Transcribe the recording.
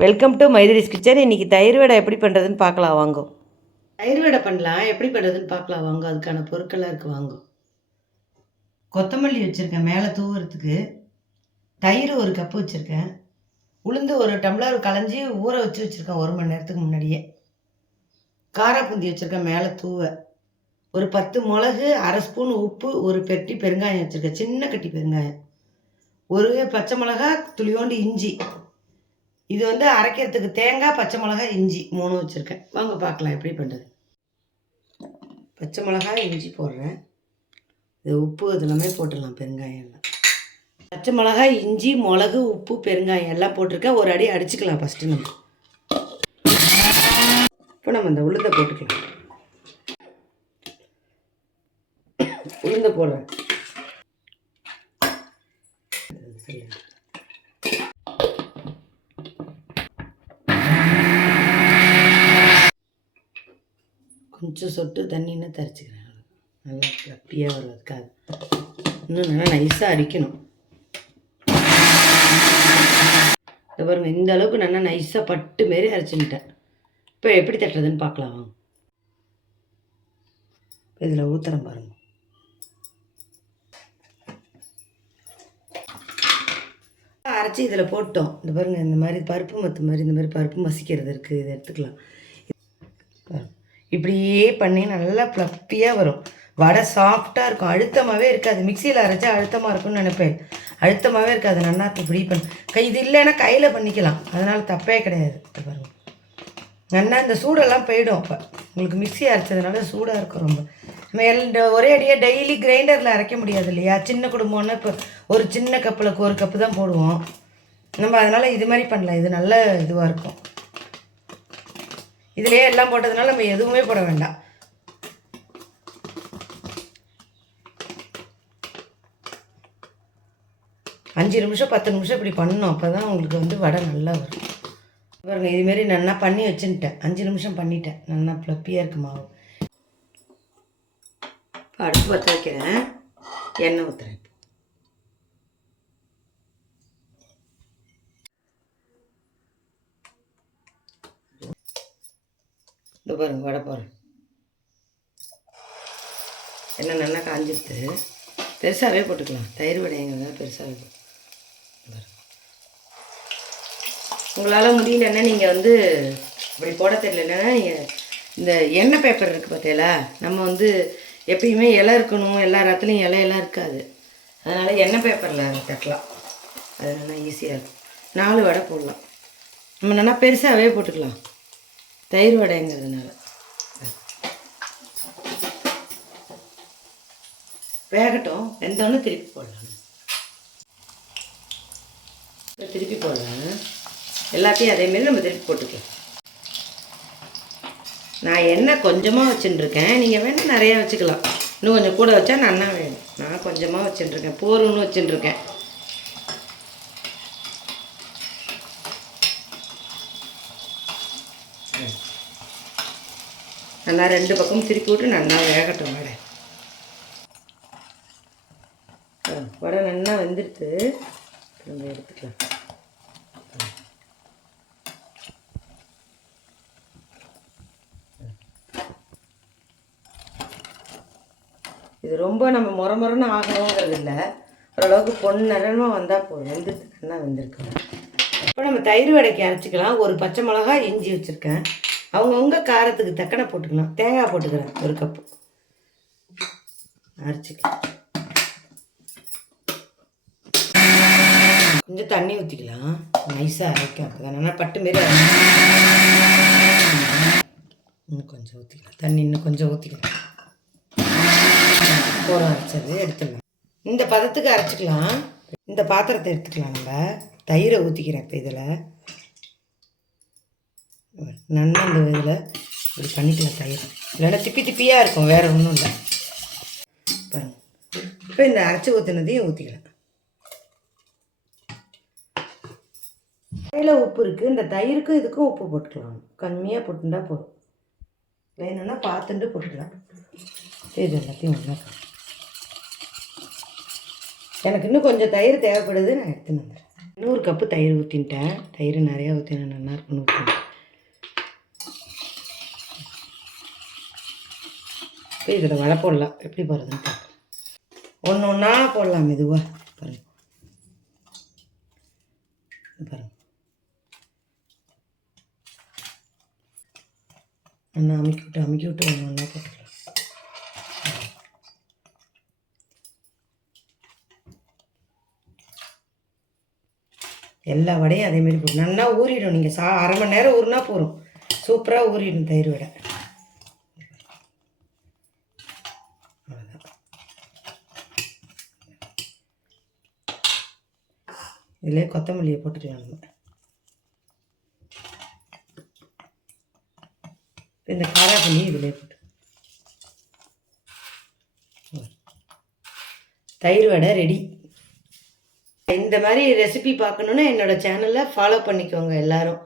Welcome to மைதிரிஸ் kitchen. இன்றைக்கி தயிர் வடை எப்படி பண்ணுறதுன்னு பார்க்கலாம் வாங்க. தயிர் வடை பண்ணலாம், எப்படி பண்ணுறதுன்னு பார்க்கலாம் வாங்க. அதுக்கான பொருட்கள்லாம் இருக்குது வாங்க. கொத்தமல்லி வச்சுருக்கேன் மேலே தூவுறதுக்கு. தயிர் 1 கப்பு வச்சுருக்கேன். உளுந்து 1 டம்ளர் களைஞ்சி ஊற வச்சுருக்கேன் 1 மணி நேரத்துக்கு முன்னாடியே. காராப்பூந்தி வச்சுருக்கேன் மேலே தூவ. ஒரு 10 மிளகு, 1/2 ஸ்பூன் உப்பு, 1 பெட்டி பெருங்காயம் வச்சுருக்கேன், சின்ன கட்டி பெருங்காயம், 1 பச்சை மிளகா, துளியோண்டு இஞ்சி. இது வந்து அரைக்கிறதுக்கு தேங்காய், பச்சை மிளகாய், இஞ்சி 3 வச்சுருக்கேன். வாங்க பார்க்கலாம் எப்படி பண்ணுறது. பச்சை மிளகாய், இஞ்சி போடுறேன். இது உப்பு இதெல்லாமே போட்டுடலாம், பெருங்காயம் எல்லாம். பச்சை மிளகாய், இஞ்சி, மிளகு, உப்பு, பெருங்காயம் எல்லாம் போட்டிருக்கேன். ஒரு அடி அடிச்சுக்கலாம் ஃபஸ்ட்டு நம்ம. இப்போ நம்ம இந்த உளுந்தை போட்டுக்கலாம். உளுந்தை போடுறேன். கொஞ்சம் சொட்டு தண்ணின்னு தரிச்சிக்கிறேன். நல்லா கப்பியாக வர்றதுக்காக இன்னும் நல்லா நைஸாக அரிக்கணும். இதை பாருங்க, இந்த அளவுக்கு நல்லா நைஸாக பட்டு மாரி அரைச்சிக்கிட்டேன். இப்போ எப்படி தட்டுறதுன்னு பார்க்கலாம். இதில் ஊற்றுறேன் பாருங்க. அரைச்சி இதில் போட்டோம். இந்த பாருங்கள், இந்த மாதிரி பருப்பு மத்து மாதிரி இந்த மாதிரி பருப்பு மசிக்கிறது இருக்குது, இதை எடுத்துக்கலாம். இப்படியே பண்ணி நல்லா ஃப்ளப்பியாக வரும். வடை சாஃப்டாக இருக்கும், அழுத்தமாகவே இருக்காது. மிக்சியில் அரைச்சா அழுத்தமாக இருக்கும்னு நினைப்பேன், அழுத்தமாகவே இருக்காது. நல்லா இப்படி பண்ண இது இல்லைன்னா கையில் பண்ணிக்கலாம், அதனால் தப்பே கிடையாது. பாருங்கள், நல்லா இந்த சூடெல்லாம் போயிடும். இப்போ உங்களுக்கு மிக்சி அரைச்சதுனால சூடாக இருக்கும் ரொம்ப. நம்ம ஒரே அடியாக டெய்லி கிரைண்டரில் அரைக்க முடியாது இல்லையா. சின்ன குடும்பம்னா இப்போ ஒரு சின்ன கப்பில் 1 கப்பு தான் போடுவோம் நம்ம, அதனால் இது மாதிரி பண்ணலாம். இது நல்ல இதுவாக இருக்கும். இதிலே எல்லாம் போட்டதுனால நம்ம எதுவுமே போட வேண்டாம். அஞ்சு நிமிஷம் 10 நிமிஷம் இப்படி பண்ணணும், அப்போ தான் உங்களுக்கு வந்து வடை நல்லா வரும். பாருங்க, இதுமாரி நல்லா பண்ணி வச்சுட்டேன். 5 நிமிஷம் பண்ணிட்டேன். நல்லா ஃப்ளப்பியாக இருக்கு மாவு. இப்போ அடுப்பு பற்ற வைக்கிறேன், எண்ணெய் ஊற்றுறேன். இந்த பாருங்க, வடை போகிறேன். எண்ணெய் நல்லா காஞ்சிடுத்து. பெருசாகவே போட்டுக்கலாம், தயிர் வடைங்கிறத பெருசாகவே போட்டு. உங்களால் முடியலன்னா நீங்கள் வந்து இப்படி போட தெரியலன்னா நீங்கள் இந்த எண்ணெய் பேப்பர் இருக்குது பார்த்தீங்களா, நம்ம வந்து எப்பயுமே இலை இருக்கணும், எல்லா இடத்துலையும் இலையெல்லாம் இருக்காது. அதனால் எண்ணெய் பேப்பரில் தட்டலாம், அது நல்லா ஈஸியாக இருக்கும். 4 வடை போடலாம். நம்ம நல்லா பெருசாகவே போட்டுக்கலாம் தயிர் வடைங்கிறதுனால. வேகட்டும், வெந்தோன்னு திருப்பி போடலாம். திருப்பி போடலாம், எல்லாத்தையும் அதேமாரி நம்ம திருப்பி போட்டுக்கலாம். நான் எண்ணெய் கொஞ்சமாக வச்சுட்டுருக்கேன், நீங்கள் வேணால் நிறையா வச்சுக்கலாம். இன்னும் கொஞ்சம் கூட வச்சா நல்லா வேணும். நான் கொஞ்சமாக வச்சுட்டுருக்கேன், போரும்னு வச்சுட்டுருக்கேன். நல்லா 2 பக்கமும் திருப்பி விட்டு நல்லா வேகட்டும் வடை. வடை நல்லா வெந்துடுத்து, நம்ம எடுத்துக்கலாம். இது ரொம்ப நம்ம முறமுறன்னு ஆகணுங்கிறது இல்லை, ஓரளவுக்கு பொன்னிறமாக வந்தால் போதும். வெந்துட்டு நல்லா வெந்திருக்கணும். இப்போ நம்ம தயிர் வடைக்கு அரைச்சிக்கலாம். 1 பச்சை மிளகாய், இஞ்சி வச்சுருக்கேன். அவங்கவுங்க காரத்துக்கு தக்கன போட்டுக்கலாம். தேங்காய் போட்டுக்கிறேன் 1 கப்பு. அரைச்சிக்கலாம். கொஞ்சம் தண்ணி ஊற்றிக்கலாம், நைஸாக அரைக்கும். அப்போ தான் நல்லா பட்டு மாரி இன்னும் கொஞ்சம் ஊற்றிக்கலாம். தண்ணி இன்னும் கொஞ்சம் ஊற்றிக்கலாம். போகிற அரைச்சது எடுத்துக்கலாம். இந்த பதத்துக்கு அரைச்சிக்கலாம். இந்த பாத்திரத்தை எடுத்துக்கலாம். நம்ம தயிரை ஊற்றிக்கிறேன் இப்போ இதில். நல்லா இந்த இதில் இப்படி பண்ணிக்கலாம். தயிர் இல்லைன்னா திப்பி திப்பியாக இருக்கும், வேறு ஒன்றும் இல்லை. பாருங்க, இப்போ இந்த அரைச்சி ஊற்றினதையும் ஊற்றிக்கலாம். தயிரில் உப்பு இருக்குது, இந்த தயிருக்கும் இதுக்கும் உப்பு போட்டுக்கலாம். கம்மியாக போட்டுட்டா போதும், வேணும்னா பார்த்துட்டு போட்டுக்கலாம். இது எல்லாத்தையும் ஒன்றா. எனக்கு இன்னும் கொஞ்சம் தயிர் தேவைப்படுது, நான் எடுத்துன்னு வந்துடுறேன். இன்னொரு கப்பு தயிர் ஊற்றின்ட்டேன். தயிர் நிறையா ஊற்றினா நல்லா இருக்குன்னு ஊற்றினேன். இப்போ இதில் வடை போடலாம். எப்படி போடுறதுன்னு பார்க்கலாம். ஒன்று ஒன்றா போடலாம் மெதுவாக. பாருங்கள் பாருங்கள், ஒன்று அமுக்கி விட்டு ஒன்று ஒன்றா போட்டுக்கலாம். எல்லா வடையும் அதேமாரி போடும். நல்லா ஊறிடும். நீங்கள் அரை மணி நேரம் ஊறினா போதும். சூப்பராக ஊறிடும் தயிர் வடை. அவ்வளோதான். இதிலே கொத்தமல்லியை போட்டுக்கலாம் நம்ம. இந்த காராப்பள்ளி இதிலே போட்டு தயிர் வடை ரெடி. இந்த மாதிரி ரெசிபி பார்க்கணுன்னா என்னோடய சேனலை ஃபாலோ பண்ணிக்கோங்க எல்லோரும்.